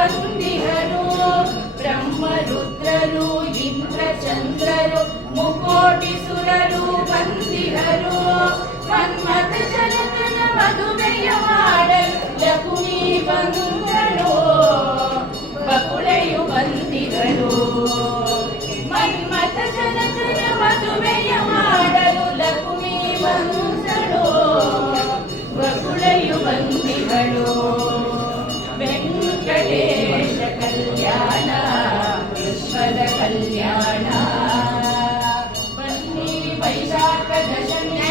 ವಂದಿಹರು ಬ್ರಹ್ಮ ರುದ್ರರು ಇಂದ್ರ ಚಂದ್ರರು ಮುಕೋಟಿ ಸುರರು ವಂದಿಹರು ಮನ್ಮಥ ಜಲತನ ಮದುವೆಯ ಮಾಡಲ್ ಲಘುಮಿ ಬಂದು वैशाखदशमी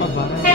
Bye-bye.